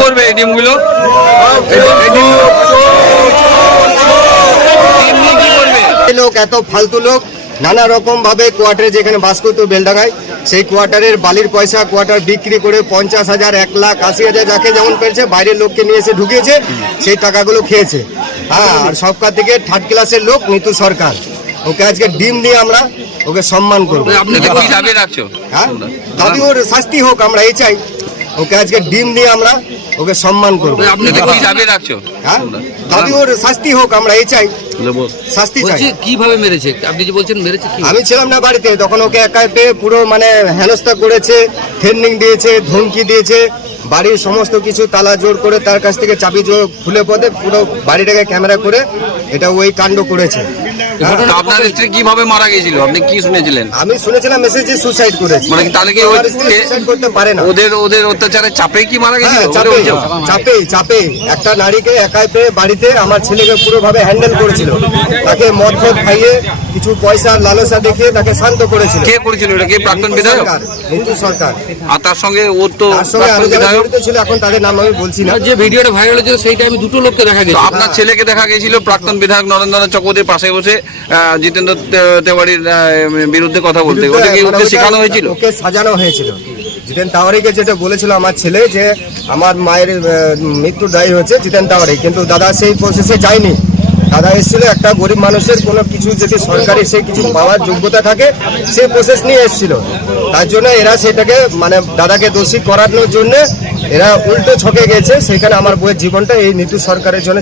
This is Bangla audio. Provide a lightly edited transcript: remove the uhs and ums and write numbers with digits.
করবে এই টিমগুলো? লোক এত ফালতু লোক নানা রকম ভাবে কোয়ার্টারে যেখানে বাস করতো বেলডাঙ্গায় সেই কোয়ার্টারের বালির পয়সা কোয়ার্টার বিক্রি করে 50,000, 1,00,000, 80,000 যাকে যেমন পেয়েছে বাইরের লোককে নিয়ে এসে ঢুকিয়েছে, সেই টাকাগুলো খেয়েছে। হ্যাঁ, আর সবকা থেকে 3rd ক্লাসের লোক নিতু সরকার, ওকে আজকে ডিম দিয়ে আমরা ওকে সম্মান করবো। আপনি কি দাবি রাখছো? হ্যাঁ, দাবি ওর শাস্তি হোক, আমরা এই চাই। ওকে আজকে ডিম দিয়ে আমরা ওকে সম্মান করবো। আপনি কি দাবি রাখছো? হ্যাঁ, দাবি ওর শাস্তি হোক, আমরা এই চাই, শাস্তি চাই। কিভাবে মেরেছে? আপনি যে বলছেন মেরেছে, আমি ছিলাম না বাড়িতে তখন, ওকে একা পেয়ে পুরো মানে হেনস্থা করেছে, থ্রেটনিং দিয়েছে, ধমকি দিয়েছে, বাড়ির সমস্ত কিছু তালা জোর করে তার কাছ থেকে চাবি খুলে পদে পুরো বাড়িটাকে ক্যামেরা করে এটা ওই কাণ্ড করেছে। আপনার স্ত্রী কিভাবে মারা গেছিল আপনি কি শুনেছিলেন? আমি শুনেছিলাম মেসেজে সুসাইড করেছে। মানে তাহলে কি সুসাইড করতে পারে না? ওদের অত্যাচারের চাপে কি মারা গেছিল? চাপে একটা নারীকে একাই পেয়ে বাড়িতে আমার ছেলেকে পুরোভাবে হ্যান্ডেল করেছিল, তাকে মদ খাইয়ে কিছু পয়সার লালসা দেখিয়ে তাকে শান্ত করেছিল। কে করেছিল এটা? কে? প্রাক্তন বিধায়ক নিতু সরকার। আর তার সঙ্গে ওর তো ছিল, এখন তাদের নাম আমি বলছি না। যে ভিডিওটা ভাইরাল হয়েছিল সেই টাইমে দুটো লোককে দেখা গেছে। আপনার ছেলেকে দেখা গেছিল প্রাক্তন বিধায়ক নরেন্দ্রনাথ চক্রবর্তীর পাশে বসে জিতেন্দ্র তেওয়ারির বিরুদ্ধে কথা বলতে। ওটা কি ওকে শেখানো হয়েছিল? ওকে সাজানো হয়েছিল। জিতেন তেওয়ারিকে যেটা বলেছিল আমার ছেলে যে আমার মায়ের মৃত্যু দায়ী হয়েছে জিতেন তেওয়ারি, কিন্তু দাদা সেই প্রসেসে যায়নি। দাদা এসেছিল একটা গরিব মানুষের কোনো কিছু যদি সরকারি সে কিছু পাওয়ার যোগ্যতা থাকে সেই প্রসেস নিয়ে এসেছিল। তার জন্য এরা সেটাকে মানে দাদাকে দোষী করানোর জন্য এরা উল্টো ছকে গেছে। সেখানে আমার বইয়ের জীবনটা এই নিতু সরকারের জন্য